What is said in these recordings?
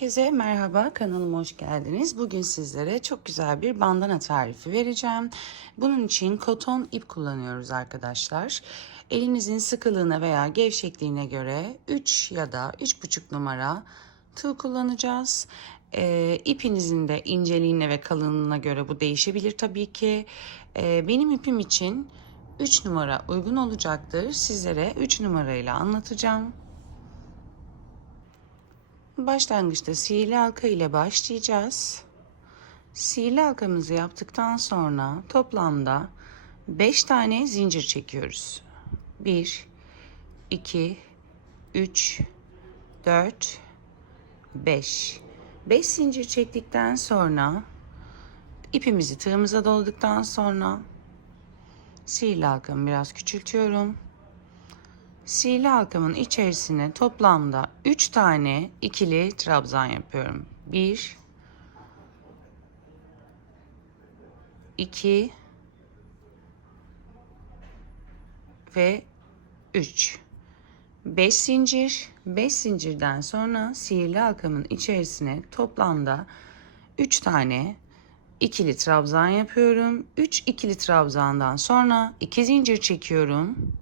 Herkese merhaba, kanalıma hoş geldiniz. Bugün sizlere çok güzel bir bandana tarifi vereceğim. Bunun için koton ip kullanıyoruz arkadaşlar. Elinizin sıkılığına veya gevşekliğine göre 3 ya da 3,5 numara tığ kullanacağız. İpinizin de inceliğine ve kalınlığına göre bu değişebilir tabii ki. Benim ipim için 3 numara uygun olacaktır. Sizlere 3 numarayla anlatacağım. Başlangıçta sihirli halka ile başlayacağız. Sihirli halkamızı yaptıktan sonra toplamda 5 tane zincir çekiyoruz. 1, 2, 3, 4, 5. 5 zincir çektikten sonra ipimizi tığımıza doladıktan sonra sihirli halkamı biraz küçültüyorum. Sihirli halkamın içerisine toplamda 3 tane ikili trabzan yapıyorum. 1, 2 ve 3. 5 zincir. 5 zincirden sonra sihirli halkamın içerisine toplamda 3 tane ikili trabzan yapıyorum. 3 ikili trabzandan sonra 2 zincir çekiyorum.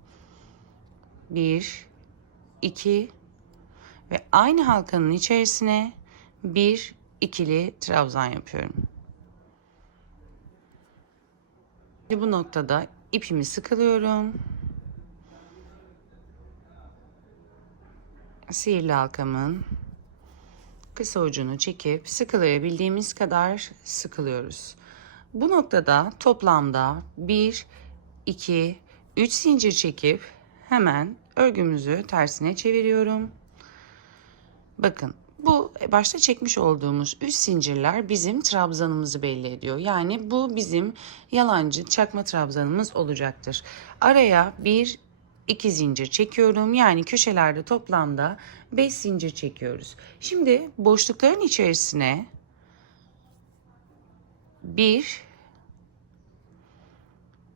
1, 2 ve aynı halkanın içerisine bir ikili trabzan yapıyorum. Bu noktada ipimi sıkılıyorum. Sihirli halkamın kısa ucunu çekip sıkılabildiğimiz kadar sıkılıyoruz. Bu noktada toplamda 1, 2, 3 zincir çekip hemen örgümüzü tersine çeviriyorum. Bakın, bu başta çekmiş olduğumuz 3 zincirler bizim trabzanımızı belli ediyor. Yani bu bizim yalancı çakma trabzanımız olacaktır. Araya 1, 2 zincir çekiyorum. Yani köşelerde toplamda 5 zincir çekiyoruz. Şimdi boşlukların içerisine 1,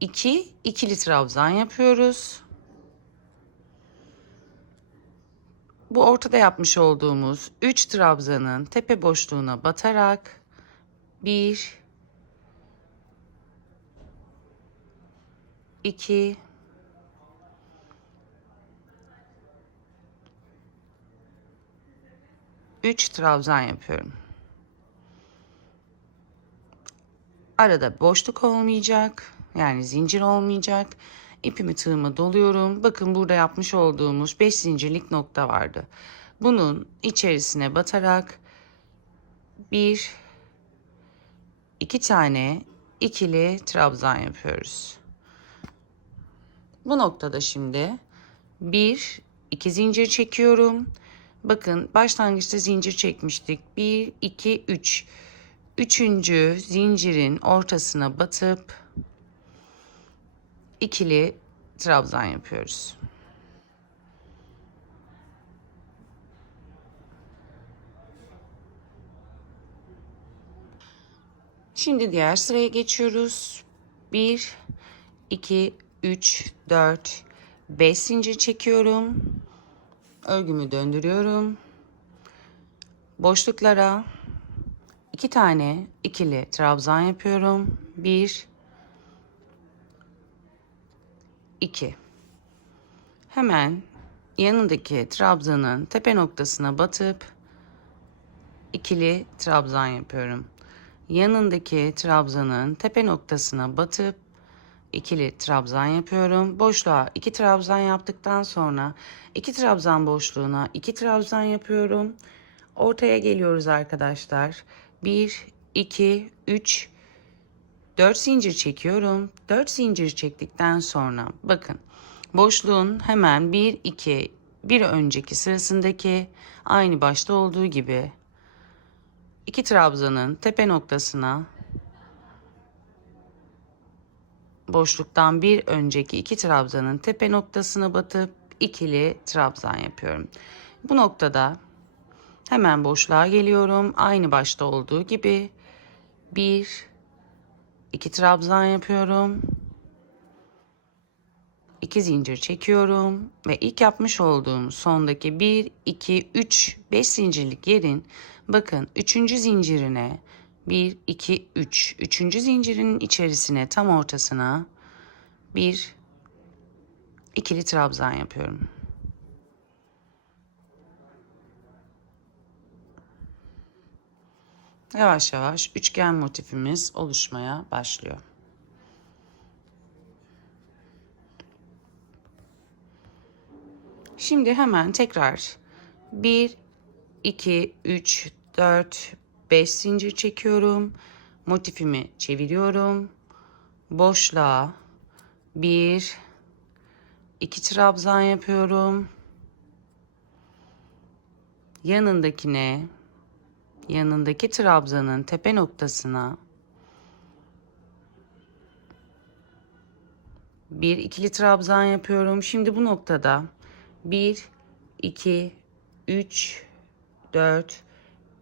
2 ikili trabzan yapıyoruz. Bu ortada yapmış olduğumuz 3 trabzanın tepe boşluğuna batarak 1, 2, 3 trabzan yapıyorum. Arada boşluk olmayacak. Yani zincir olmayacak. İpimi tığıma doluyorum. Bakın, burada yapmış olduğumuz 5 zincirlik nokta vardı. Bunun içerisine batarak 1, 2 tane ikili trabzan yapıyoruz. Bu noktada şimdi 1, 2 zincir çekiyorum. Bakın, başlangıçta zincir çekmiştik. 1, 2, 3. Üçüncü zincirin ortasına batıp ikili trabzan yapıyoruz. Şimdi diğer sıraya geçiyoruz. 1, 2, 3, 4, 5 zincir çekiyorum. Örgümü döndürüyorum. Boşluklara 2 tane ikili trabzan yapıyorum. 1, 2. Hemen yanındaki trabzanın tepe noktasına batıp ikili trabzan yapıyorum. Yanındaki trabzanın tepe noktasına batıp ikili trabzan yapıyorum. Boşluğa 2 trabzan yaptıktan sonra 2 trabzan boşluğuna 2 trabzan yapıyorum. Ortaya geliyoruz arkadaşlar. 1, 2, 3, 4 zincir çekiyorum. 4 zincir çektikten sonra bakın, boşluğun hemen 1, 2, bir önceki sırasındaki aynı başta olduğu gibi 2 trabzanın tepe noktasına boşluktan bir önceki 2 trabzanın tepe noktasına batıp ikili trabzan yapıyorum. Bu noktada hemen boşluğa geliyorum. Aynı başta olduğu gibi 1, 2 trabzan yapıyorum. 2 zincir çekiyorum ve ilk yapmış olduğum sondaki 1, 2, 3, 5 zincirlik yerin bakın 3. zincirine 1, 2, 3. 3. zincirin içerisine tam ortasına bir ikili trabzan yapıyorum. Yavaş yavaş üçgen motifimiz oluşmaya başlıyor. Şimdi hemen tekrar 1, 2, 3, 4, 5 zincir çekiyorum. Motifimi çeviriyorum. Boşluğa 1, 2 trabzan yapıyorum. Yanındaki trabzanın tepe noktasına bir ikili trabzan yapıyorum. Şimdi bu noktada 1, 2, 3, 4,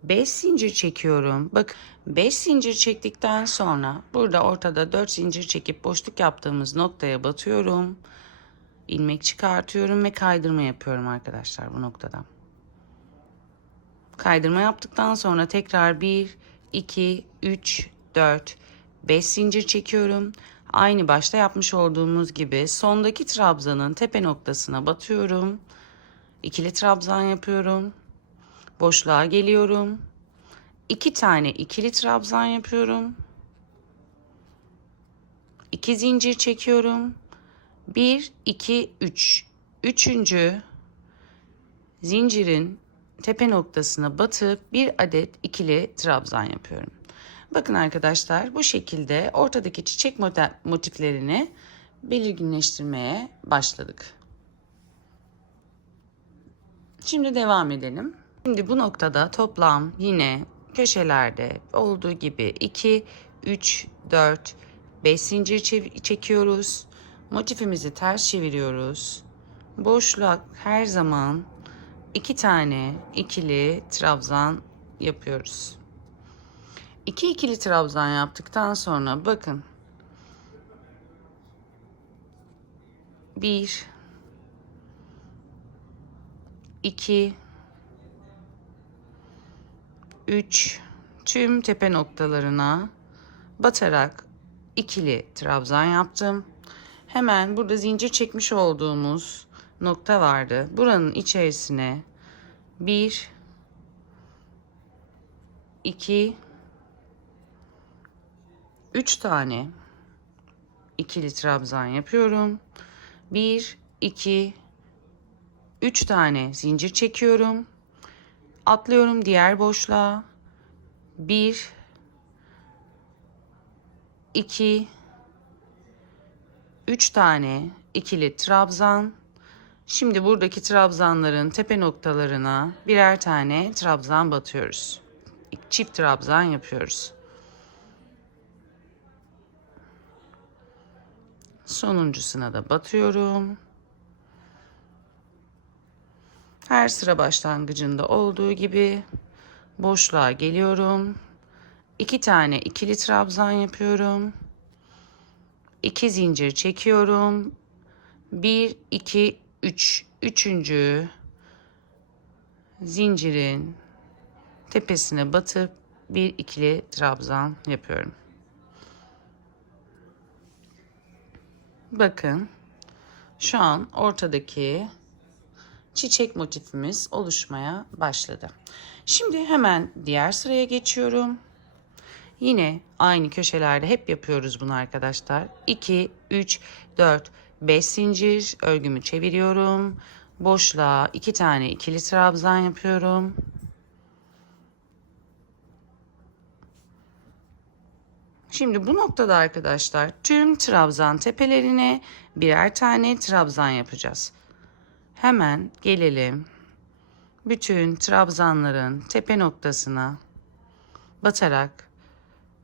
5 zincir çekiyorum. Bak 5 zincir çektikten sonra burada ortada 4 zincir çekip boşluk yaptığımız noktaya batıyorum. İlmek çıkartıyorum ve kaydırma yapıyorum arkadaşlar bu noktada. Kaydırma yaptıktan sonra tekrar 1, 2, 3, 4, 5 zincir çekiyorum. Aynı başta yapmış olduğumuz gibi sondaki trabzanın tepe noktasına batıyorum. İkili trabzan yapıyorum. Boşluğa geliyorum. 2 tane ikili trabzan yapıyorum. 2 zincir çekiyorum. 1, 2, 3. Üçüncü zincirin tepe noktasına batıp bir adet ikili trabzan yapıyorum. Bakın arkadaşlar bu şekilde ortadaki çiçek motiflerini belirginleştirmeye başladık. Şimdi devam edelim. Şimdi bu noktada toplam yine köşelerde olduğu gibi 2, 3, 4, 5 zincir çekiyoruz. Motifimizi ters çeviriyoruz. Boşluk her zaman 2 tane ikili trabzan yapıyoruz. 2 ikili trabzan yaptıktan sonra bakın 1, 2, 3 tüm tepe noktalarına batarak ikili trabzan yaptım. Hemen burada zincir çekmiş olduğumuz nokta vardı. Buranın içerisine 1, 2, 3 tane ikili trabzan yapıyorum. 1, 2, 3 tane zincir çekiyorum. Atlıyorum diğer boşluğa. 1, 2, 3 tane ikili trabzan. Şimdi buradaki trabzanların tepe noktalarına birer tane trabzan batıyoruz. Çift trabzan yapıyoruz. Sonuncusuna da batıyorum. Her sıra başlangıcında olduğu gibi boşluğa geliyorum. 2 tane ikili trabzan yapıyorum. 2 zincir çekiyorum. 1, 2, 3. Üçüncü zincirin tepesine batıp bir ikili trabzan yapıyorum. Bakın şu an ortadaki çiçek motifimiz oluşmaya başladı. Şimdi hemen diğer sıraya geçiyorum. Yine aynı köşelerde hep yapıyoruz bunu arkadaşlar. 2, 3, 4, 5 zincir örgümü çeviriyorum. Boşluğa 2 tane ikili trabzan yapıyorum. Şimdi bu noktada arkadaşlar tüm trabzan tepelerine birer tane trabzan yapacağız. Hemen gelelim. Bütün trabzanların tepe noktasına batarak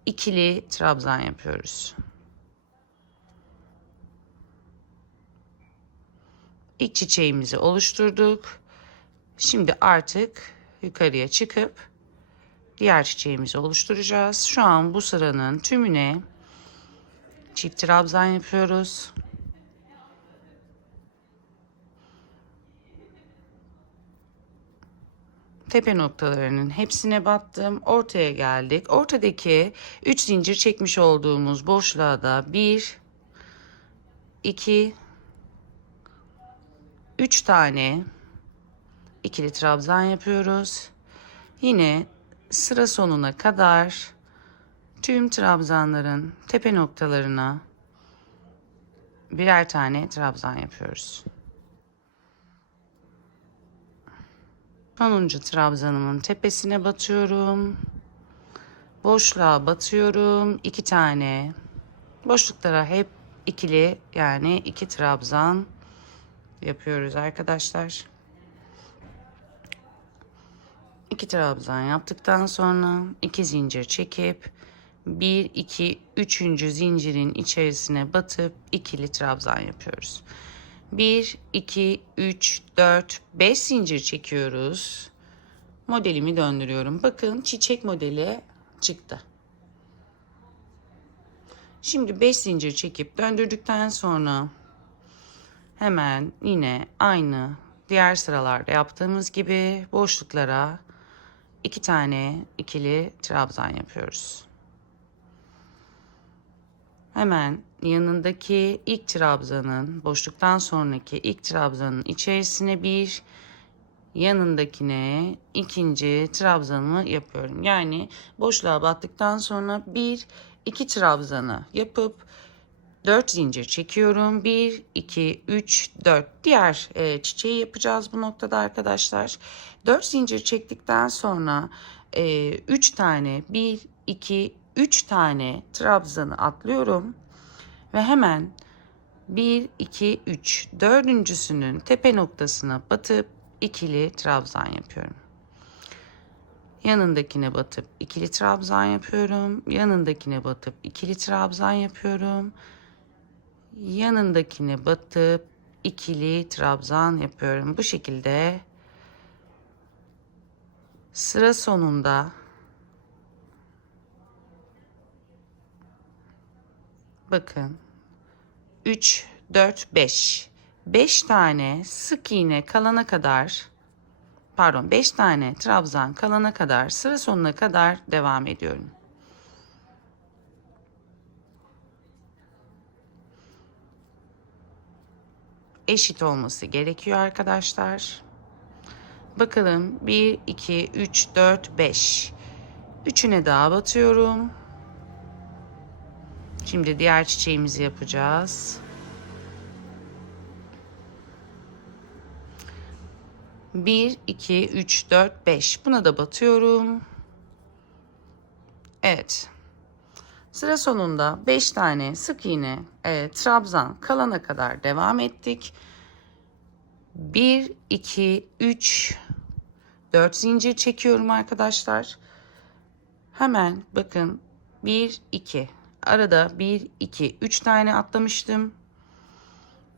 ikili trabzan yapıyoruz. İlk çiçeğimizi oluşturduk. Şimdi artık yukarıya çıkıp diğer çiçeğimizi oluşturacağız. Şu an bu sıranın tümüne çift trabzan yapıyoruz. tepe noktalarının hepsine battım. Ortaya geldik. Ortadaki 3 zincir çekmiş olduğumuz boşluğa da 1, 2, 3 tane ikili trabzan yapıyoruz. Yine sıra sonuna kadar tüm trabzanların tepe noktalarına birer tane trabzan yapıyoruz. Sonuncu trabzanımın tepesine batıyorum. Boşluğa batıyorum. 2 tane. Boşluklara hep ikili, yani 2 trabzan yapıyoruz arkadaşlar. 2 trabzan yaptıktan sonra 2 zincir çekip 1, 2, 3. zincirin içerisine batıp ikili trabzan yapıyoruz. 1, 2, 3, 4, 5 zincir çekiyoruz. Modelimi döndürüyorum. Bakın çiçek modeli çıktı. Şimdi 5 zincir çekip döndürdükten sonra hemen yine aynı diğer sıralarda yaptığımız gibi boşluklara 2 tane ikili trabzan yapıyoruz. Hemen yanındaki ilk trabzanın, boşluktan sonraki ilk trabzanın içerisine bir, yanındakine ikinci trabzanımı yapıyorum. Yani boşluğa battıktan sonra 1, 2 trabzanı yapıp 4 zincir çekiyorum. 1, 2, 3, 4. Diğer çiçeği yapacağız bu noktada arkadaşlar. 4 zincir çektikten sonra 3 tane, 1, 2, 3 tane trabzanı atlıyorum. Ve hemen 1, 2, 3, dördüncüsünün tepe noktasına batıp ikili trabzan yapıyorum. Yanındakine batıp ikili trabzan yapıyorum. Yanındakine batıp ikili trabzan yapıyorum. Yanındakine batıp ikili trabzan yapıyorum. Bu şekilde sıra sonunda bakın 3, 4, 5. 5 tane sık iğne kalana kadar, pardon 5 tane trabzan kalana kadar sıra sonuna kadar devam ediyorum. Eşit olması gerekiyor arkadaşlar. Bakalım 1, 2, 3, 4, 5. Üçüne daha batıyorum. Şimdi diğer çiçeğimizi yapacağız. 1, 2, 3, 4, 5. Buna da batıyorum. Evet. Sıra sonunda 5 tane sık iğne trabzan kalana kadar devam ettik. 1, 2, 3, 4 zincir çekiyorum arkadaşlar. Hemen bakın 1, 2. Arada 1, 2, 3 tane atlamıştım.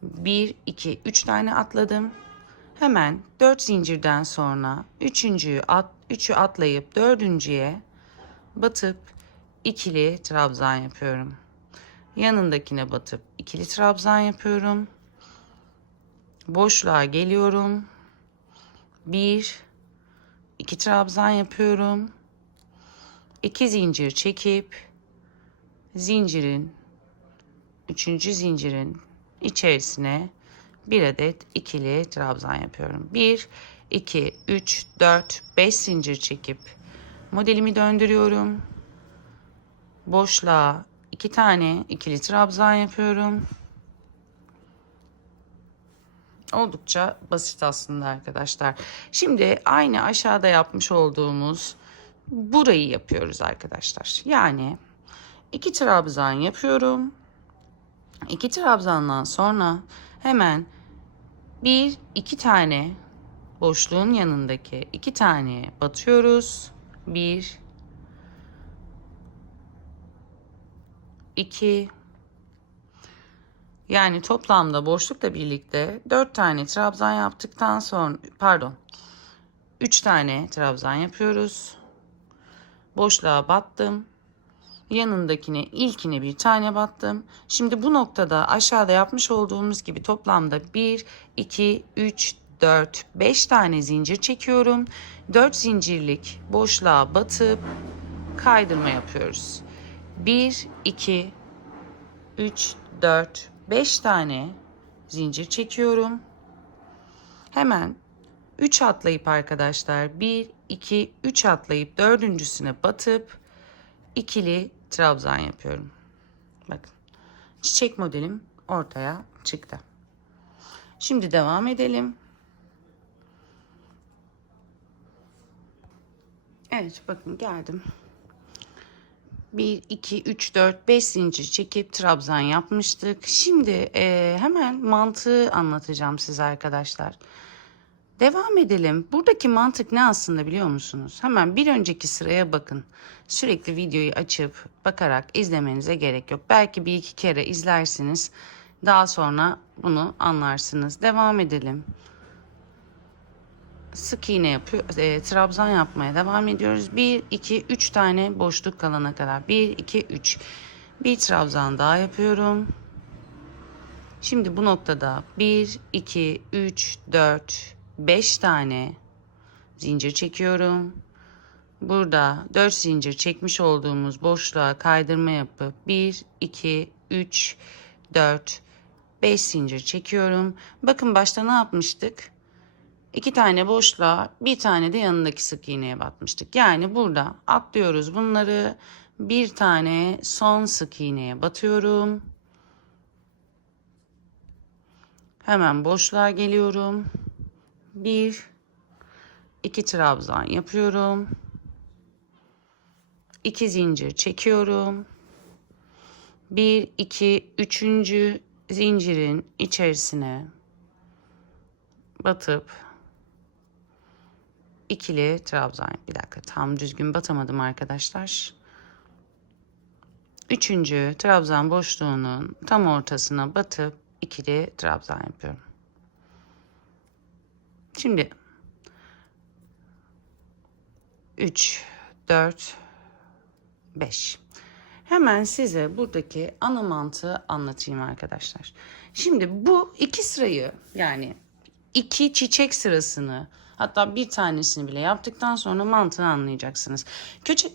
1, 2, 3 tane atladım. Hemen 4 zincirden sonra 3'ü atlayıp 4'üncüye batıp ikili trabzan yapıyorum. Yanındakine batıp ikili trabzan yapıyorum. Boşluğa geliyorum. 1, 2 trabzan yapıyorum. 2 zincir çekip zincirin 3. zincirin içerisine bir adet ikili trabzan yapıyorum. 1, 2, 3, 4, 5 zincir çekip modelimi döndürüyorum. Boşluğa 2 tane ikili trabzan yapıyorum. Oldukça basit aslında arkadaşlar. Şimdi aynı aşağıda yapmış olduğumuz burayı yapıyoruz arkadaşlar. Yani 2 trabzan yapıyorum. 2 trabzandan sonra hemen 1, 2 tane boşluğun yanındaki 2 tane batıyoruz. 1, 2, yani toplamda boşlukla birlikte 4 tane trabzan yaptıktan sonra, pardon, 3 tane trabzan yapıyoruz. Boşluğa battım. Yanındakine ilkine bir tane battım. Şimdi bu noktada aşağıda yapmış olduğumuz gibi toplamda 1, 2, 3, 4, 5 tane zincir çekiyorum. 4 zincirlik boşluğa batıp kaydırma yapıyoruz. 1, 2, 3, 4, 5 tane zincir çekiyorum. Hemen 3 atlayıp arkadaşlar 1, 2, 3 atlayıp dördüncüsüne batıp ikili trabzan yapıyorum. Bakın çiçek modelim ortaya çıktı. Şimdi devam edelim. Evet bakın geldim. 1, 2, 3, 4, 5 zincir çekip trabzan yapmıştık. Şimdi hemen mantığı anlatacağım size arkadaşlar. Devam edelim. Buradaki mantık ne aslında biliyor musunuz? Hemen bir önceki sıraya bakın. Sürekli videoyu açıp bakarak izlemenize gerek yok. Belki bir iki kere izlersiniz. Daha sonra bunu anlarsınız. Devam edelim. Sık iğne yapıyor, trabzan yapmaya devam ediyoruz. 1, 2, 3 tane boşluk kalana kadar. 1, 2, 3. Bir trabzan daha yapıyorum. Şimdi bu noktada 1, 2, 3, 4, 5 tane zincir çekiyorum. Burada 4 zincir çekmiş olduğumuz boşluğa kaydırma yapıp 1, 2, 3, 4, 5 zincir çekiyorum. Bakın başta ne yapmıştık? 2 tane boşluğa bir tane de yanındaki sık iğneye batmıştık. Yani burada atlıyoruz bunları. Bir tane son sık iğneye batıyorum. Hemen boşluğa geliyorum. 1, 2 trabzan yapıyorum. 2 zincir çekiyorum. 1, 2, 3. zincirin içerisine batıp ikili trabzan. Bir dakika tam düzgün batamadım arkadaşlar. 3. trabzan boşluğunun tam ortasına batıp ikili trabzan yapıyorum. Şimdi 3, 4, 5. Hemen size buradaki ana mantığı anlatayım arkadaşlar. Şimdi bu iki sırayı yani iki çiçek sırasını hatta bir tanesini bile yaptıktan sonra mantığını anlayacaksınız.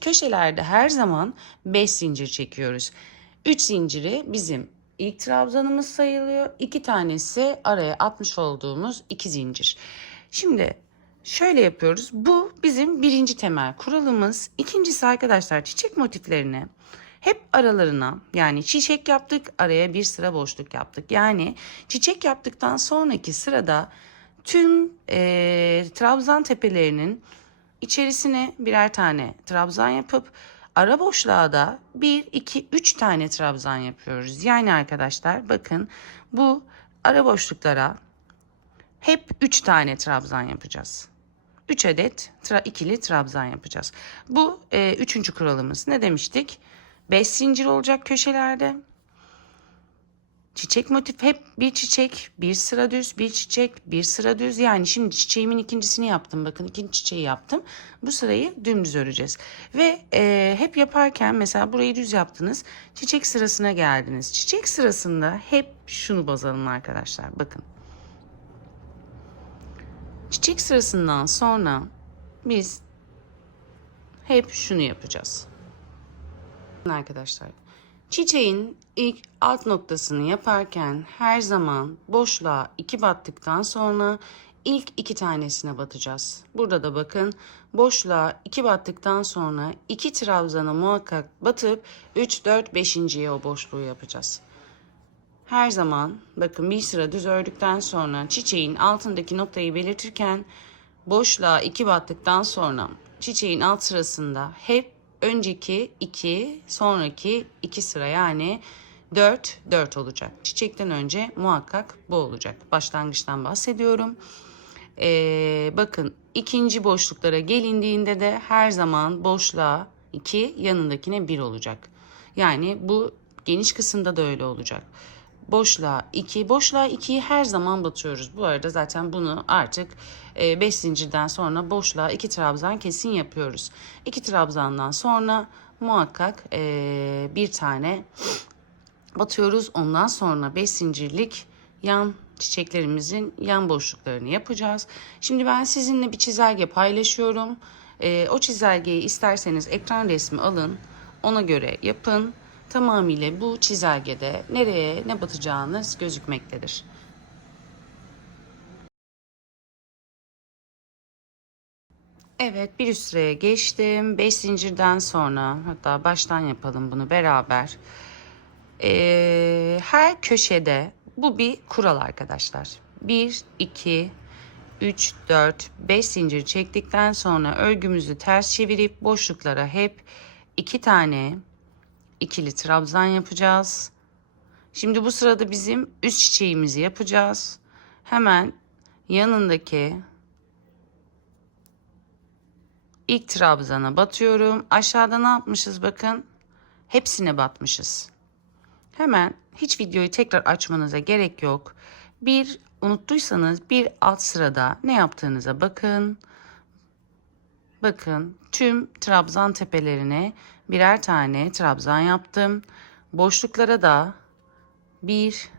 Köşelerde her zaman 5 zincir çekiyoruz. 3 zinciri bizim ilk trabzanımız sayılıyor. 2 tanesi araya atmış olduğumuz 2 zincir. Şimdi şöyle yapıyoruz. Bu bizim birinci temel kuralımız. İkincisi arkadaşlar çiçek motiflerini hep aralarına yani çiçek yaptık araya bir sıra boşluk yaptık. Yani çiçek yaptıktan sonraki sırada tüm trabzan tepelerinin içerisine birer tane trabzan yapıp ara boşluğa da 1, 2, 3 tane trabzan yapıyoruz. Yani arkadaşlar bakın bu ara boşluklara hep 3 tane trabzan yapacağız. 3 adet ikili trabzan yapacağız. Bu 3. kuralımız. Ne demiştik? 5 zincir olacak köşelerde. Çiçek motif hep bir çiçek, bir sıra düz, bir çiçek, bir sıra düz. Yani şimdi çiçeğimin ikincisini yaptım. Bakın ikinci çiçeği yaptım. Bu sırayı dümdüz öreceğiz. Ve hep yaparken mesela burayı düz yaptınız. Çiçek sırasına geldiniz. Çiçek sırasında hep şunu baz alın arkadaşlar. Bakın. Çiçek sırasından sonra biz hep şunu yapacağız. Arkadaşlar çiçeğin ilk alt noktasını yaparken her zaman boşluğa 2 battıktan sonra ilk 2 tanesine batacağız. Burada da bakın boşluğa 2 battıktan sonra 2 trabzana muhakkak batıp 3, 4, 5.'ye o boşluğu yapacağız. Her zaman bakın bir sıra düz ördükten sonra çiçeğin altındaki noktayı belirtirken boşluğa 2 battıktan sonra çiçeğin alt sırasında hep önceki 2 sonraki 2 sıra yani 4 4 olacak. Çiçekten önce muhakkak bu olacak. Başlangıçtan bahsediyorum. Bakın ikinci boşluklara gelindiğinde de her zaman boşluğa 2 yanındakine 1 olacak. Yani bu geniş kısımda da öyle olacak. Boşluğa 2. Boşluğa 2'yi her zaman batıyoruz. Bu arada zaten bunu artık 5 zincirden sonra boşluğa 2 trabzan kesin yapıyoruz. 2 trabzandan sonra muhakkak bir tane batıyoruz. Ondan sonra 5 zincirlik yan çiçeklerimizin yan boşluklarını yapacağız. Şimdi ben sizinle bir çizelge paylaşıyorum. O çizelgeyi isterseniz ekran resmi alın. Ona göre yapın. Tamamıyla bu çizelgede nereye ne batacağınız gözükmektedir. Evet, bir üst sıraya geçtim. 5 zincirden sonra, hatta baştan yapalım bunu beraber. Her köşede bu bir kural arkadaşlar. 1, 2, 3, 4, 5 zincir çektikten sonra örgümüzü ters çevirip boşluklara hep 2 tane ikili trabzan yapacağız. Şimdi bu sırada bizim üst çiçeğimizi yapacağız. Hemen yanındaki ilk trabzana batıyorum. Aşağıda ne yapmışız bakın. Hepsine batmışız. Hemen hiç videoyu tekrar açmanıza gerek yok. Bir unuttuysanız bir alt sırada ne yaptığınıza bakın. Bakın tüm trabzan tepelerine birer tane trabzan yaptım. Boşluklara da 1,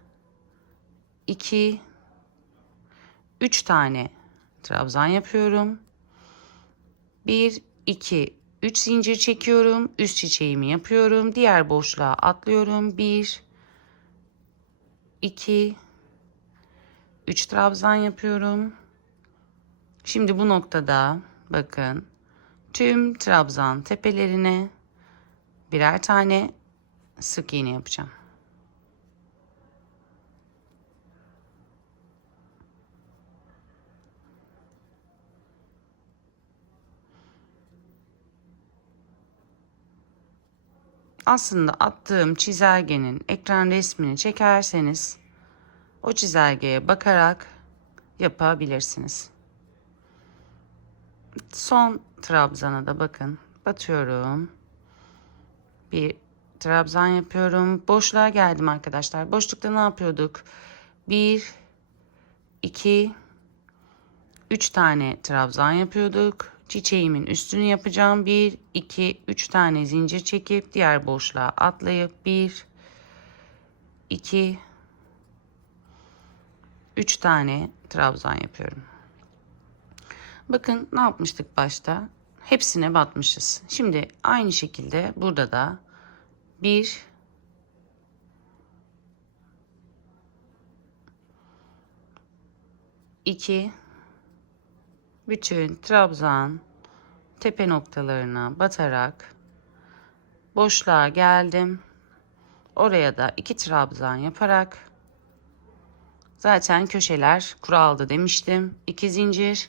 2, 3 tane trabzan yapıyorum. 1, 2, 3 zincir çekiyorum. Üst çiçeğimi yapıyorum. Diğer boşluğa atlıyorum. 1, 2, 3 trabzan yapıyorum. Şimdi bu noktada bakın tüm trabzan tepelerine birer tane sık iğne yapacağım. Aslında attığım çizelgenin ekran resmini çekerseniz o çizelgeye bakarak yapabilirsiniz. Son trabzana da bakın batıyorum. Bir trabzan yapıyorum. Boşluğa geldim arkadaşlar. Boşlukta ne yapıyorduk? 1, 2, 3 tane trabzan yapıyorduk. Çiçeğimin üstünü yapacağım. 1, 2, 3 tane zincir çekip diğer boşluğa atlayıp 1, 2, 3 tane trabzan yapıyorum. Bakın ne yapmıştık başta? Hepsine batmışız. Şimdi aynı şekilde burada da 1, 2, bütün trabzan tepe noktalarına batarak boşluğa geldim. Oraya da 2 trabzan yaparak zaten köşeler kuraldı demiştim. 2 zincir.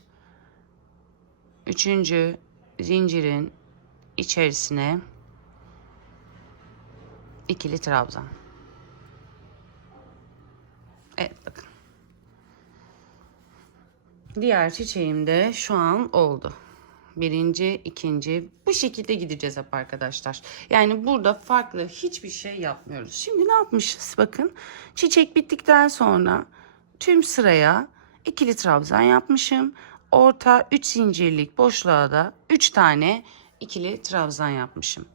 3. zincirin içerisine ikili trabzan. Evet bakın. Diğer çiçeğim de şu an oldu. Birinci, ikinci bu şekilde gideceğiz hep arkadaşlar. Yani burada farklı hiçbir şey yapmıyoruz. Şimdi ne yapmışız? Bakın çiçek bittikten sonra tüm sıraya ikili trabzan yapmışım. Orta 3 zincirlik boşluğa da 3 tane ikili trabzan yapmışım.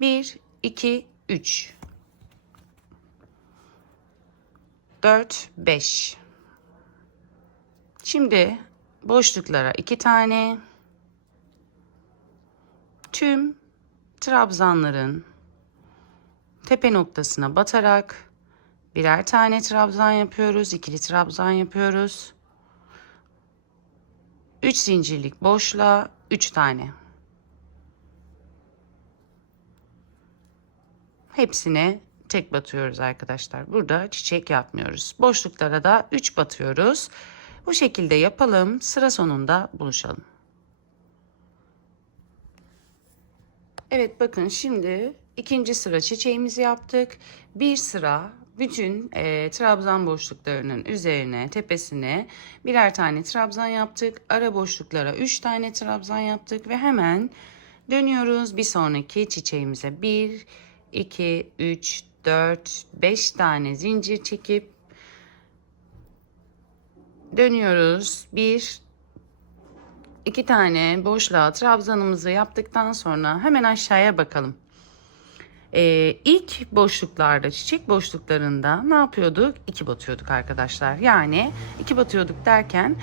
1, 2, 3, 4, 5. Şimdi boşluklara 2 tane, tüm trabzanların tepe noktasına batarak birer tane trabzan yapıyoruz. İkili trabzan yapıyoruz. 3 zincirlik boşluğa 3 tane. Hepsine tek batıyoruz arkadaşlar. Burada çiçek yapmıyoruz. Boşluklara da 3 batıyoruz. Bu şekilde yapalım. Sıra sonunda buluşalım. Evet bakın şimdi ikinci sıra çiçeğimizi yaptık. Bir sıra bütün trabzan boşluklarının üzerine, tepesine birer tane trabzan yaptık. Ara boşluklara 3 tane trabzan yaptık ve hemen dönüyoruz bir sonraki çiçeğimize. 1, 2, 3, 4, 5 tane zincir çekip dönüyoruz. 1, 2 tane boşluğa trabzanımızı yaptıktan sonra hemen aşağıya bakalım. İlk boşluklarda, çiçek boşluklarında ne yapıyorduk? 2 batıyorduk arkadaşlar. Yani 2 batıyorduk derken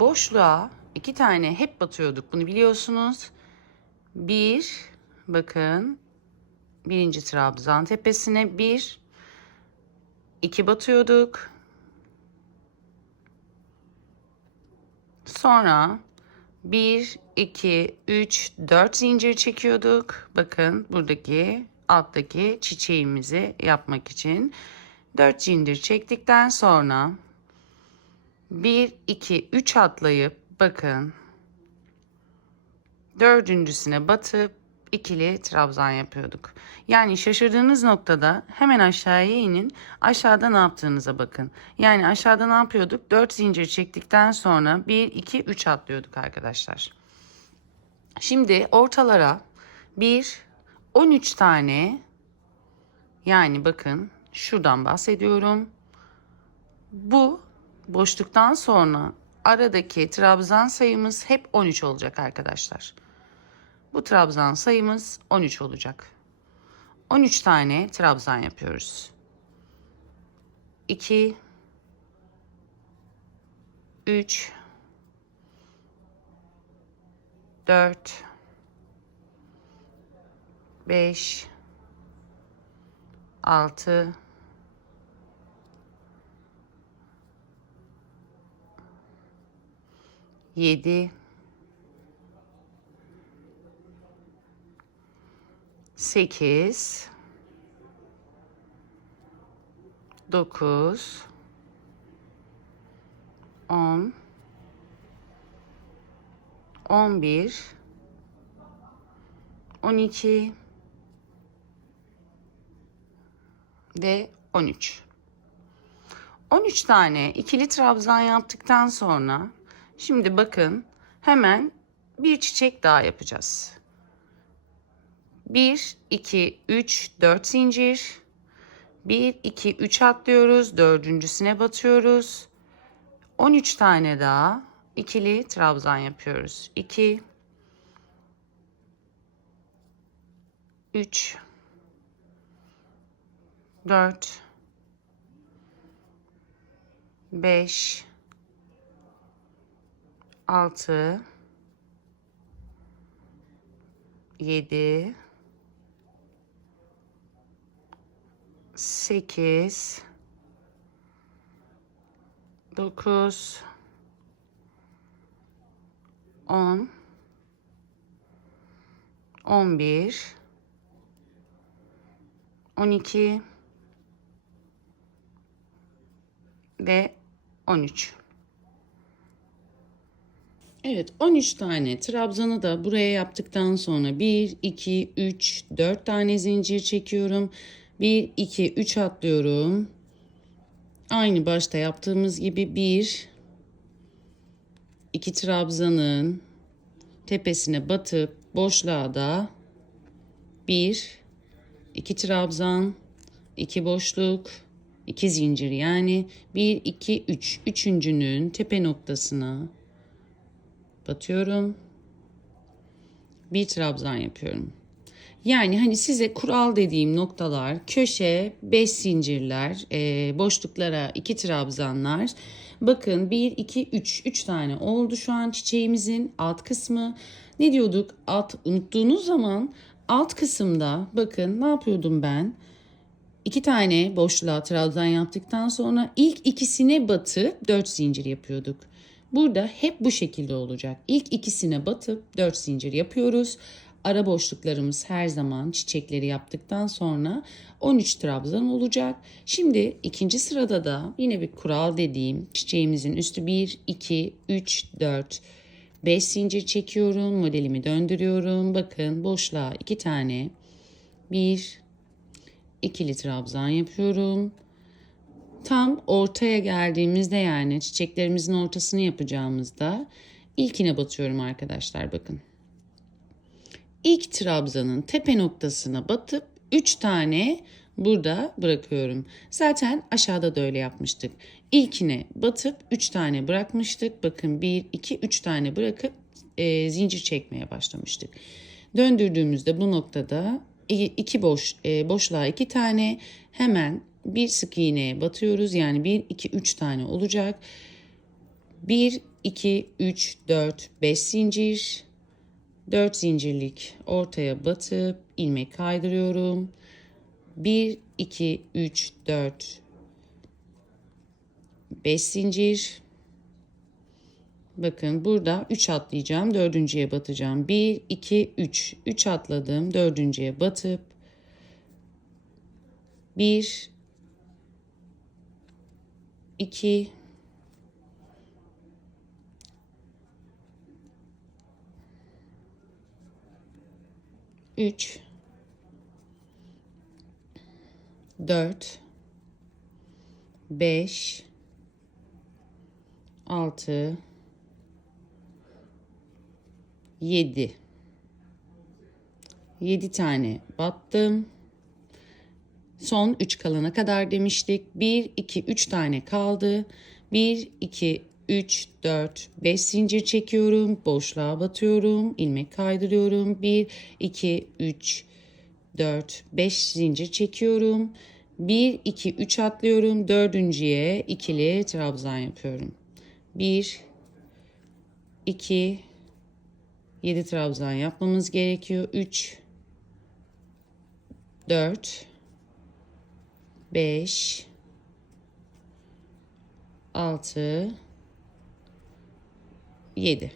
boşluğa 2 tane hep batıyorduk. Bunu biliyorsunuz. Bir, bakın, birinci trabzan tepesine 1, 2 batıyorduk. Sonra 1, 2, 3, 4 zincir çekiyorduk. Bakın buradaki alttaki çiçeğimizi yapmak için 4 zincir çektikten sonra 1, 2, 3 atlayıp bakın dördüncüsüne batıp ikili trabzan yapıyorduk. Yani şaşırdığınız noktada hemen aşağıya inin. Aşağıda ne yaptığınıza bakın. Yani aşağıda ne yapıyorduk? 4 zincir çektikten sonra 1, 2, 3 atlıyorduk arkadaşlar. Şimdi ortalara 13 tane, yani bakın şuradan bahsediyorum. Bu boşluktan sonra aradaki trabzan sayımız hep 13 olacak arkadaşlar. Bu trabzan sayımız 13 olacak. 13 tane trabzan yapıyoruz. 2, 3, 4, 5, 6, 7, 8, 9, 10, 11, 12 ve 13. 13 tane ikili trabzan yaptıktan sonra şimdi bakın hemen bir çiçek daha yapacağız. 1, 2, 3, 4 zincir. 1, 2, 3 atlıyoruz. Dördüncüsüne batıyoruz. 13 tane daha ikili trabzan yapıyoruz. 2, 3, 4, 5, 6, 7, 8, 9, 10, 11, 12 ve 13. Evet, 13 tane trabzanı da buraya yaptıktan sonra 1, 2, 3, 4 tane zincir çekiyorum. 1, 2, 3 atlıyorum. Aynı başta yaptığımız gibi 1, 2 trabzanın tepesine batıp boşluğa da 1, 2 trabzan, 2 boşluk, 2 zincir, yani 1, 2, 3. Üçüncünün tepe noktasına batıyorum. Bir trabzan yapıyorum. Yani hani size kural dediğim noktalar köşe 5 zincirler, boşluklara 2 trabzanlar. Bakın 1, 2, 3. 3 tane oldu şu an çiçeğimizin alt kısmı. Ne diyorduk? Unuttuğunuz zaman alt kısımda bakın ne yapıyordum ben? 2 tane boşluğa trabzan yaptıktan sonra ilk ikisine batıp 4 zincir yapıyorduk. Burada hep bu şekilde olacak. İlk ikisine batıp 4 zincir yapıyoruz. Ara boşluklarımız her zaman çiçekleri yaptıktan sonra 13 trabzan olacak. Şimdi ikinci sırada da yine bir kural dediğim çiçeğimizin üstü 1, 2, 3, 4, 5 zincir çekiyorum. Modelimi döndürüyorum. Bakın boşluğa 2 tane 1, ikili trabzan yapıyorum. Tam ortaya geldiğimizde, yani çiçeklerimizin ortasını yapacağımızda ilkine batıyorum arkadaşlar, bakın. İlk trabzanın tepe noktasına batıp 3 tane burada bırakıyorum. Zaten aşağıda da öyle yapmıştık. İlkine batıp 3 tane bırakmıştık. Bakın 1, 2, 3 tane bırakıp zincir çekmeye başlamıştık. Döndürdüğümüzde bu noktada iki boşluğa 2 tane, hemen bir sık iğneye batıyoruz. Yani 1 2 3 tane olacak. 1 2 3 4 5 zincir. 4 zincirlik ortaya batıp ilmek kaydırıyorum. 1 2 3 4 5 zincir. Bakın burada 3 atlayacağım. Dördüncüye batacağım. 1 2 3. 3 atladım. Dördüncüye batıp 1 2 3 4 5 6 7 tane battım. Son 3 kalana kadar demiştik. 1 2 3 tane kaldı. 1 2 3 4 5 zincir çekiyorum. Boşluğa batıyorum. İlmek kaydırıyorum. 1 2 3 4 5 zincir çekiyorum. 1 2 3 atlıyorum. Dördüncüye ikili trabzan yapıyorum. 1 2 7 trabzan yapmamız gerekiyor. 3 4 5 6 7.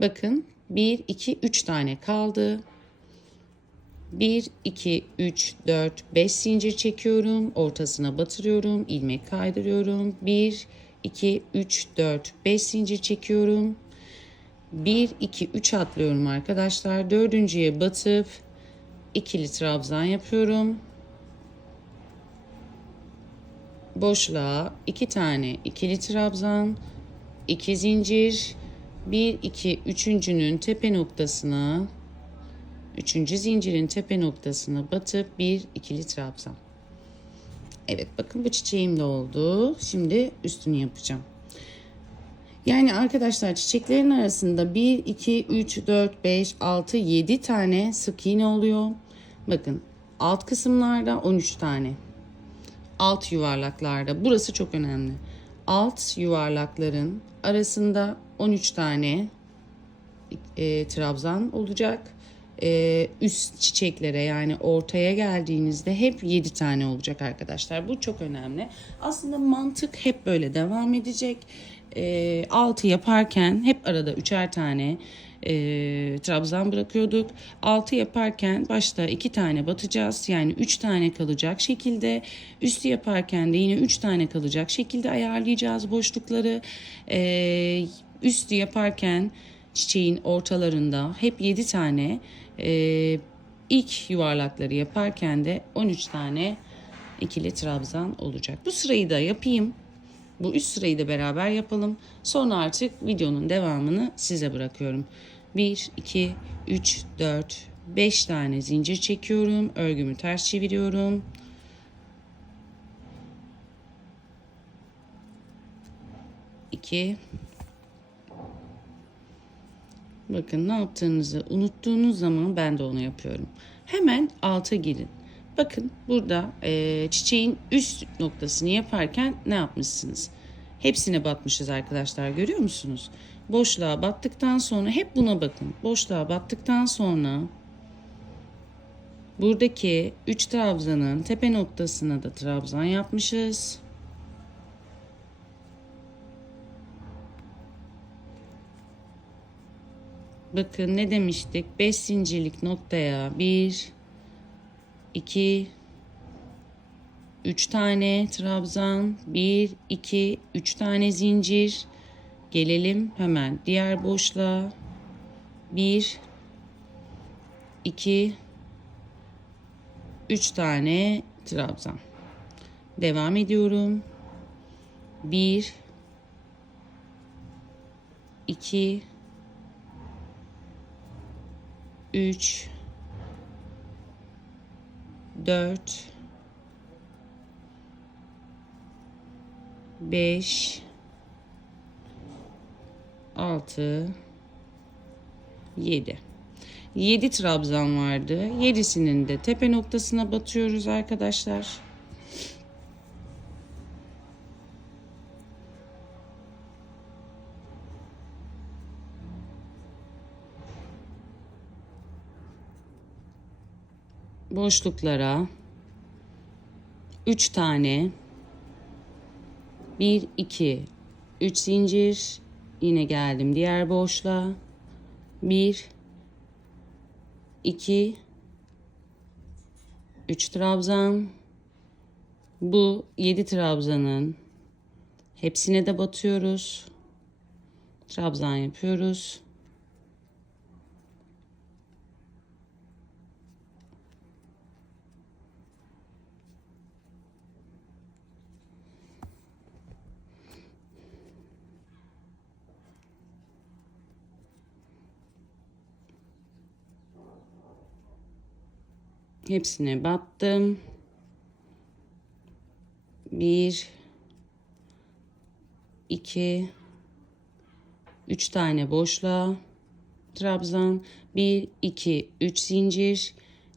Bakın 1 2 3 tane kaldı. 1 2 3 4 5 zincir çekiyorum. Ortasına batırıyorum. İlmek kaydırıyorum. 1 2 3 4 5 zincir çekiyorum. 1 2 3 atlıyorum arkadaşlar. Dördüncüye batıp ikili trabzan yapıyorum. Boşluğa 2 tane ikili trabzan, 2 zincir, 1 2 üçüncünün tepe noktasına, üçüncü zincirin tepe noktasına batıp bir ikili trabzan. Evet, bakın bu çiçeğim de oldu. Şimdi üstünü yapacağım. Yani arkadaşlar, çiçeklerin arasında 1 2 3 4 5 6 7 tane sık iğne oluyor. Bakın alt kısımlarda 13 tane. Alt yuvarlaklarda, burası çok önemli. Alt yuvarlakların arasında 13 tane trabzan olacak. Üst çiçeklere, yani ortaya geldiğinizde hep 7 tane olacak arkadaşlar. Bu çok önemli. Aslında mantık hep böyle devam edecek. Altı yaparken hep arada 3'er tane trabzan bırakıyorduk. 6 yaparken başta 2 tane batacağız. Yani 3 tane kalacak şekilde. Üstü yaparken de yine 3 tane kalacak şekilde ayarlayacağız boşlukları. Üstü yaparken çiçeğin ortalarında hep 7 tane, ilk yuvarlakları yaparken de 13 tane ikili trabzan olacak. Bu sırayı da yapayım. Bu üst sırayı da beraber yapalım. Sonra artık videonun devamını size bırakıyorum. 1, 2, 3, 4, 5 tane zincir çekiyorum. Örgümü ters çeviriyorum. Bakın, ne yaptığınızı unuttuğunuz zaman ben de onu yapıyorum. Hemen alta girin. Bakın burada çiçeğin üst noktasını yaparken ne yapmışsınız? Hepsine batmışız arkadaşlar, görüyor musunuz? Boşluğa battıktan sonra hep buna bakın. Boşluğa battıktan sonra buradaki 3 trabzanın tepe noktasına da trabzan yapmışız. Bakın ne demiştik? 5 zincirlik noktaya 1 2 3 tane trabzan, 1 2 3 tane zincir. Gelelim hemen diğer boşluğa. 1 2 3 tane trabzan. Devam ediyorum. 1 2 3 4 5 6 7. 7 trabzan vardı. 7'sinin de tepe noktasına batıyoruz arkadaşlar. Boşluklara 3 tane 1 2 3 zincir, yine geldim diğer boşluğa 1 2 3 trabzan. Bu 7 trabzanın hepsine de batıyoruz. Trabzan yapıyoruz. Hepsine battım. 1 2 3 tane boşluğa trabzan, 1 2 3 zincir,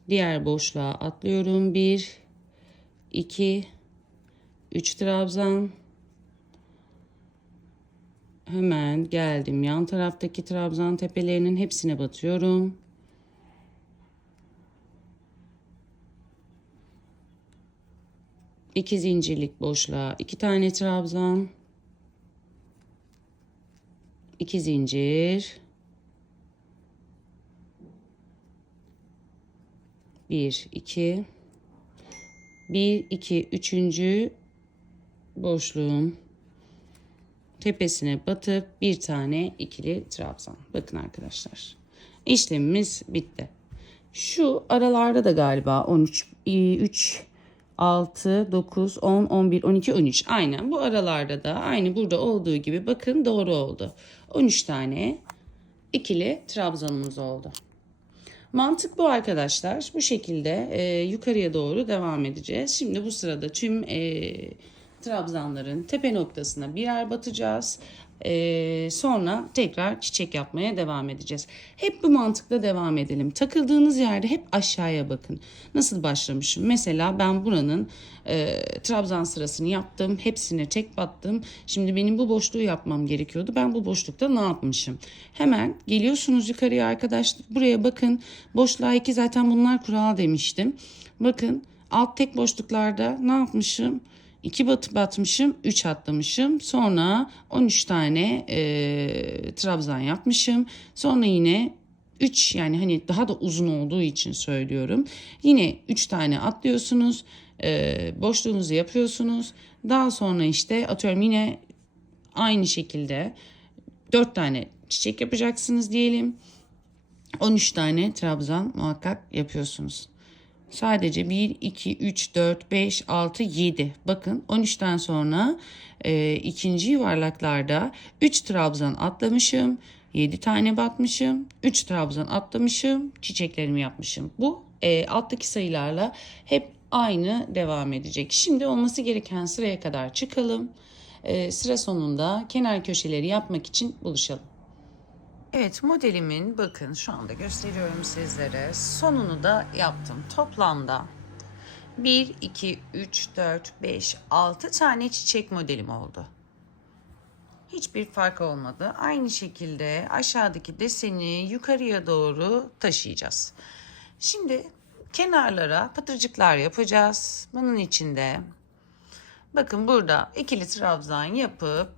diğer boşluğa atlıyorum. 1 2 3 trabzan. Hemen geldim yan taraftaki trabzan tepelerinin hepsine batıyorum. 2 zincirlik boşluğa 2 tane trabzan, 2 zincir, 1 2 1 2 üçüncü boşluğun tepesine batıp bir tane ikili trabzan. Bakın arkadaşlar, işlemimiz bitti. Şu aralarda da galiba 13 3 6 9 10 11 12 13, aynen bu aralarda da aynı burada olduğu gibi bakın doğru oldu. 13 tane ikili trabzanımız oldu. Mantık bu arkadaşlar. Bu şekilde yukarıya doğru devam edeceğiz. Şimdi bu sırada tüm trabzanların tepe noktasına birer batacağız. Sonra tekrar çiçek yapmaya devam edeceğiz. Hep bu mantıkla devam edelim. Takıldığınız yerde hep aşağıya bakın. Nasıl başlamışım? Mesela ben buranın trabzan sırasını yaptım. Hepsine tek battım. Şimdi benim bu boşluğu yapmam gerekiyordu. Ben bu boşlukta ne yapmışım? Hemen geliyorsunuz yukarıya arkadaşlar. Buraya bakın. Boşluğa 2, zaten bunlar kural demiştim. Bakın alt tek boşluklarda ne yapmışım? 2 batmışım, 3 atlamışım. Sonra 13 tane trabzan yapmışım. Sonra yine 3, yani hani daha da uzun olduğu için söylüyorum. Yine 3 tane atlıyorsunuz. Boşluğunuzu yapıyorsunuz. Daha sonra işte atıyorum yine aynı şekilde 4 tane çiçek yapacaksınız diyelim. 13 tane trabzan muhakkak yapıyorsunuz. Sadece 1, 2, 3, 4, 5, 6, 7. Bakın 13'ten sonra ikinci yuvarlaklarda 3 trabzan atlamışım. 7 tane batmışım. 3 trabzan atlamışım. Çiçeklerimi yapmışım. Bu alttaki sayılarla hep aynı devam edecek. Şimdi olması gereken sıraya kadar çıkalım. Sıra sonunda kenar köşeleri yapmak için buluşalım. Evet, modelimin bakın şu anda gösteriyorum sizlere. Sonunu da yaptım. Toplamda 1, 2, 3, 4, 5, 6 tane çiçek modelim oldu. Hiçbir fark olmadı. Aynı şekilde aşağıdaki deseni yukarıya doğru taşıyacağız. Şimdi kenarlara pıtırcıklar yapacağız. Bunun için de bakın burada ikili trabzan yapıp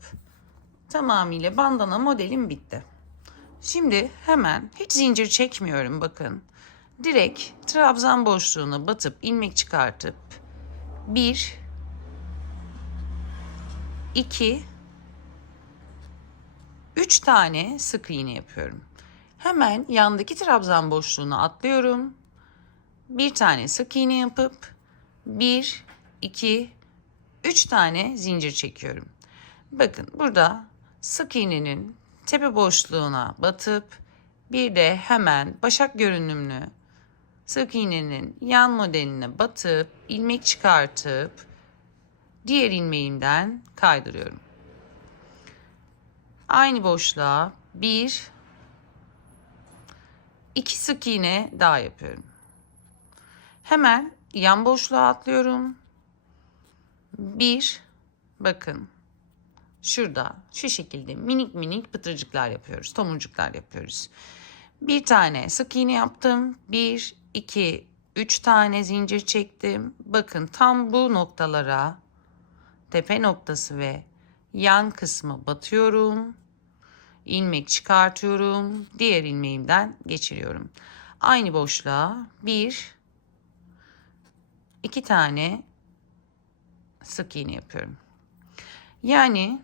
tamamıyla bandana modelim bitti. Şimdi hemen hiç zincir çekmiyorum bakın. Direkt trabzan boşluğuna batıp ilmek çıkartıp 1 2 3 tane sık iğne yapıyorum. Hemen yandaki trabzan boşluğuna atlıyorum. Bir tane sık iğne yapıp 1 2 3 tane zincir çekiyorum. Bakın burada sık iğnenin tepe boşluğuna batıp bir de hemen başak görünümlü sık iğnenin yan modeline batıp ilmek çıkartıp diğer ilmeğimden kaydırıyorum. Aynı boşluğa 1 2 sık iğne daha yapıyorum. Hemen yan boşluğa atlıyorum. 1, bakın şurada şu şekilde minik minik pıtırcıklar yapıyoruz, tomurcuklar yapıyoruz. Bir tane sık iğne yaptım. 1, 2, 3 tane zincir çektim. Bakın tam bu noktalara, tepe noktası ve yan kısmı batıyorum. İlmek çıkartıyorum. Diğer ilmeğimden geçiriyorum. Aynı boşluğa 1, 2 tane sık iğne yapıyorum. Yani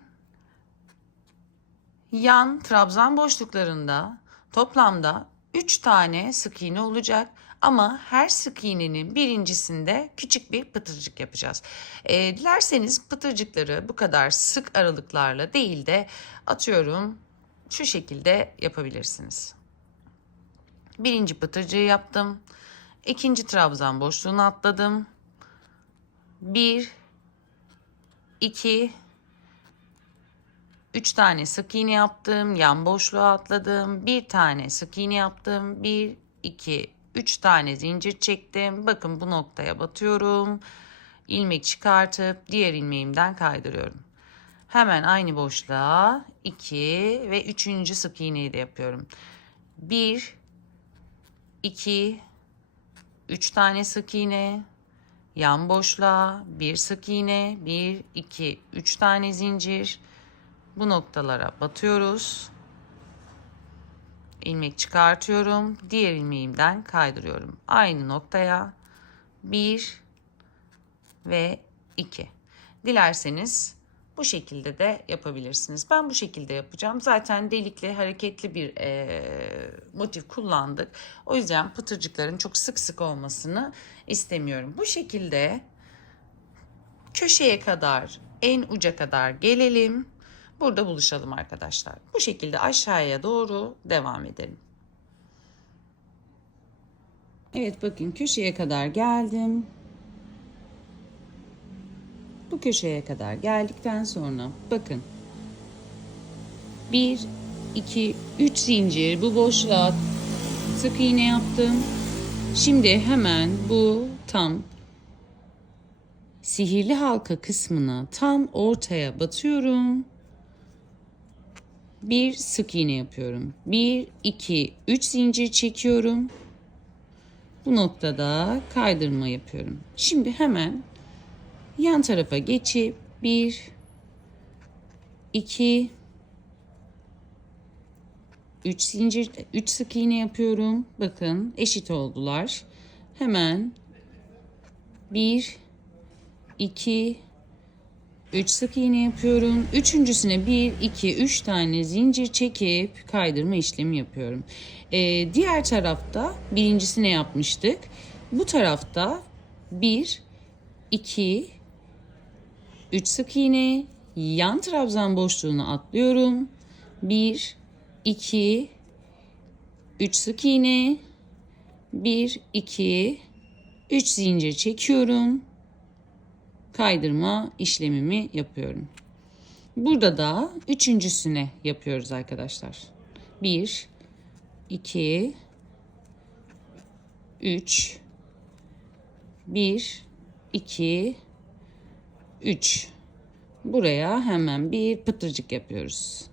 yan trabzan boşluklarında toplamda 3 tane sık iğne olacak. Ama her sık iğnenin birincisinde küçük bir pıtırcık yapacağız. Dilerseniz pıtırcıkları bu kadar sık aralıklarla değil de atıyorum şu şekilde yapabilirsiniz. Birinci pıtırcığı yaptım. İkinci trabzan boşluğunu atladım. 1, 2, 3 tane sık iğne yaptım. Yan boşluğa atladım. Bir tane sık iğne yaptım. 1, 2, 3 tane zincir çektim. Bakın bu noktaya batıyorum. İlmek çıkartıp diğer ilmeğimden kaydırıyorum. Hemen aynı boşluğa 2 ve 3. sık iğneyi de yapıyorum. 1, 2, 3 tane sık iğne. Yan boşluğa 1 sık iğne. 1, 2, 3 tane zincir. Bu noktalara batıyoruz. İlmek çıkartıyorum. Diğer ilmeğimden kaydırıyorum. Aynı noktaya 1 ve 2. Dilerseniz bu şekilde de yapabilirsiniz. Ben bu şekilde yapacağım. Zaten delikli, hareketli bir motif kullandık. O yüzden pıtırcıkların çok sık sık olmasını istemiyorum. Bu şekilde köşeye kadar, en uca kadar gelelim. Burada buluşalım arkadaşlar. Bu şekilde aşağıya doğru devam edelim. Evet, bakın köşeye kadar geldim. Bu köşeye kadar geldikten sonra bakın 1, 2, 3 zincir bu boşluğa sık iğne yaptım. Şimdi hemen bu tam sihirli halka kısmına tam ortaya batıyorum. Bir sık iğne yapıyorum. 1, 2, 3 zincir çekiyorum. Bu noktada kaydırma yapıyorum. Şimdi hemen yan tarafa geçip 1, 2, 3 zincir, 3 sık iğne yapıyorum. Bakın eşit oldular. Hemen 1, 2, 3 sık iğne yapıyorum. Üçüncüsüne 1, 2, 3 tane zincir çekip kaydırma işlemi yapıyorum. Diğer tarafta birincisine yapmıştık. Bu tarafta 1, 2, 3 sık iğne, yan trabzan boşluğunu atlıyorum. 1, 2, 3 sık iğne, 1, 2, 3 zincir çekiyorum. Kaydırma işlemimi yapıyorum. Burada da üçüncüsüne yapıyoruz arkadaşlar. 1, 2, 3, 1, 2, 3. Buraya hemen bir pıtırcık yapıyoruz.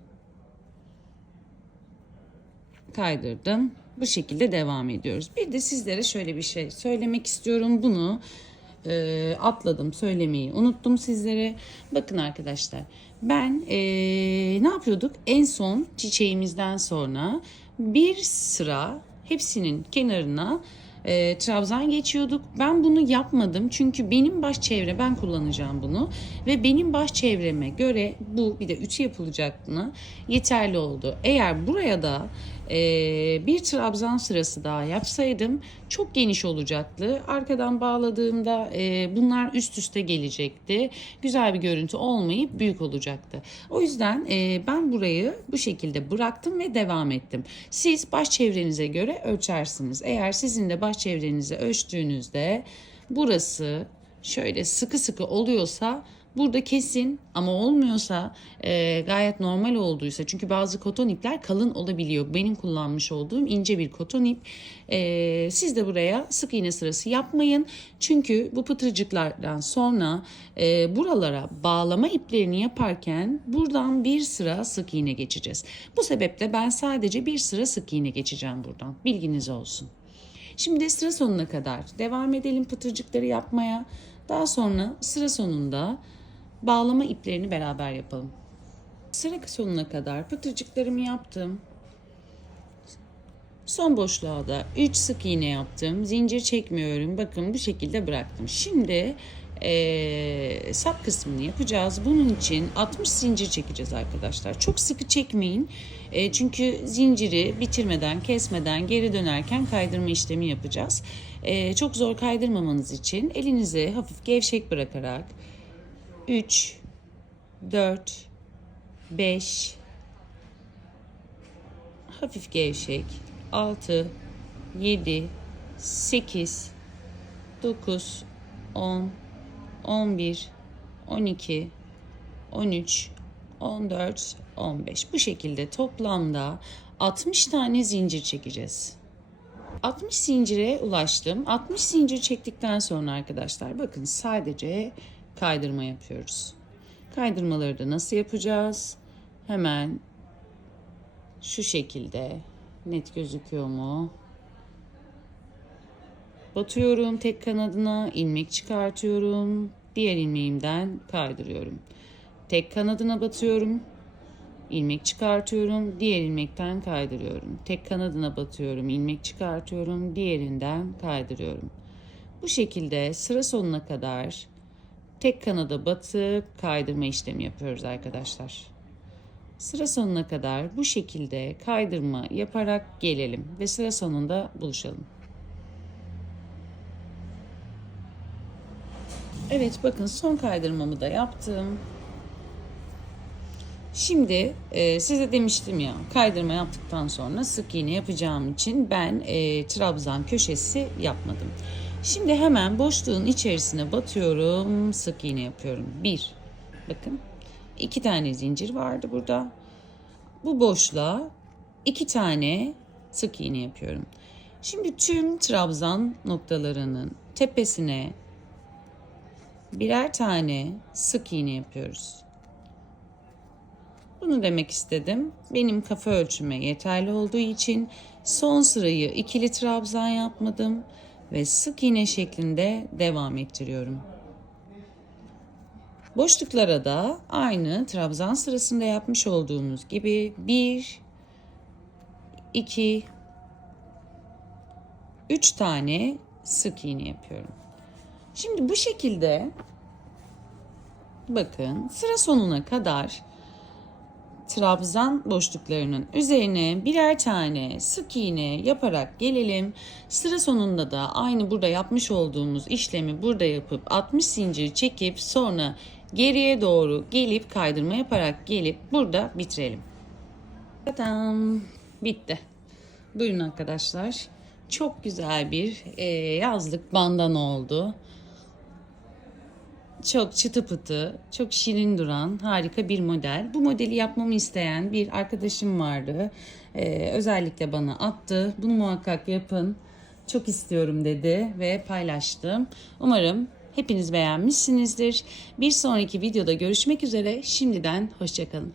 Kaydırdım. Bu şekilde devam ediyoruz. Bir de sizlere şöyle bir şey söylemek istiyorum. Bunu atladım, söylemeyi unuttum sizlere. Bakın arkadaşlar, ben ne yapıyorduk? En son çiçeğimizden sonra bir sıra hepsinin kenarına trabzan geçiyorduk. Ben bunu yapmadım çünkü benim baş çevre, ben kullanacağım bunu ve benim baş çevreme göre bu, bir de ütü yapılacağına yeterli oldu. Eğer buraya da bir trabzan sırası daha yapsaydım çok geniş olacaktı. Arkadan bağladığımda bunlar üst üste gelecekti. Güzel bir görüntü olmayıp büyük olacaktı. O yüzden ben burayı bu şekilde bıraktım ve devam ettim. Siz baş çevrenize göre ölçersiniz. Eğer sizin de baş çevrenize ölçtüğünüzde burası şöyle sıkı sıkı oluyorsa Burada kesin ama olmuyorsa gayet normal olduysa, çünkü bazı koton ipler kalın olabiliyor. Benim kullanmış olduğum ince bir koton ip. Siz de buraya sık iğne sırası yapmayın. Çünkü bu pıtırcıklardan sonra buralara bağlama iplerini yaparken buradan bir sıra sık iğne geçeceğiz. Bu sebeple ben sadece bir sıra sık iğne geçeceğim buradan. Bilginiz olsun. Şimdi sıra sonuna kadar devam edelim pıtırcıkları yapmaya. Daha sonra sıra sonunda bağlama iplerini beraber yapalım. Sıra sonuna kadar pıtırcıklarımı yaptım. Son boşluğa da 3 sık iğne yaptım. Zincir çekmiyorum. Bakın bu şekilde bıraktım. Şimdi sap kısmını yapacağız. Bunun için 60 zincir çekeceğiz arkadaşlar. Çok sıkı çekmeyin. Çünkü zinciri bitirmeden, kesmeden geri dönerken kaydırma işlemi yapacağız. Çok zor kaydırmamanız için elinizi hafif gevşek bırakarak 3, 4, 5, hafif gevşek, 6, 7, 8, 9, 10, 11, 12, 13, 14, 15. Bu şekilde toplamda 60 tane zincir çekeceğiz. 60 zincire ulaştım. 60 zincir çektikten sonra arkadaşlar bakın sadece kaydırma yapıyoruz. Kaydırmaları da nasıl yapacağız? Hemen şu şekilde, net gözüküyor mu? Batıyorum tek kanadına, ilmek çıkartıyorum. Diğer ilmeğimden kaydırıyorum. Tek kanadına batıyorum. İlmek çıkartıyorum. Diğer ilmekten kaydırıyorum. Tek kanadına batıyorum. İlmek çıkartıyorum. Diğerinden kaydırıyorum. Bu şekilde sıra sonuna kadar tek kanada batıp kaydırma işlemi yapıyoruz arkadaşlar. Sıra sonuna kadar bu şekilde kaydırma yaparak gelelim ve sıra sonunda buluşalım. Evet, bakın son kaydırmamı da yaptım. Şimdi size demiştim ya, kaydırma yaptıktan sonra sık iğne yapacağım için ben trabzan köşesi yapmadım. Şimdi hemen boşluğun içerisine batıyorum, sık iğne yapıyorum. Bakın 2 tane zincir vardı burada. Bu boşluğa 2 tane sık iğne yapıyorum. Şimdi tüm trabzan noktalarının tepesine birer tane sık iğne yapıyoruz. Bunu demek istedim. Benim kafa ölçüme yeterli olduğu için son sırayı ikili trabzan yapmadım ve sık iğne şeklinde devam ettiriyorum. Boşluklara da aynı trabzan sırasında yapmış olduğumuz gibi 1, 2, 3 tane sık iğne yapıyorum. Şimdi bu şekilde bakın sıra sonuna kadar trabzan boşluklarının üzerine birer tane sık iğne yaparak gelelim. Sıra sonunda da aynı burada yapmış olduğumuz işlemi burada yapıp 60 zincir çekip sonra geriye doğru gelip kaydırma yaparak gelip burada bitirelim. Tadam! Bitti. Buyurun arkadaşlar. Çok güzel bir yazlık bandana oldu. Çok çıtı pıtı, çok şirin duran harika bir model. Bu modeli yapmamı isteyen bir arkadaşım vardı. Özellikle bana attı. Bunu muhakkak yapın. Çok istiyorum dedi ve paylaştım. Umarım hepiniz beğenmişsinizdir. Bir sonraki videoda görüşmek üzere. Şimdiden hoşça kalın.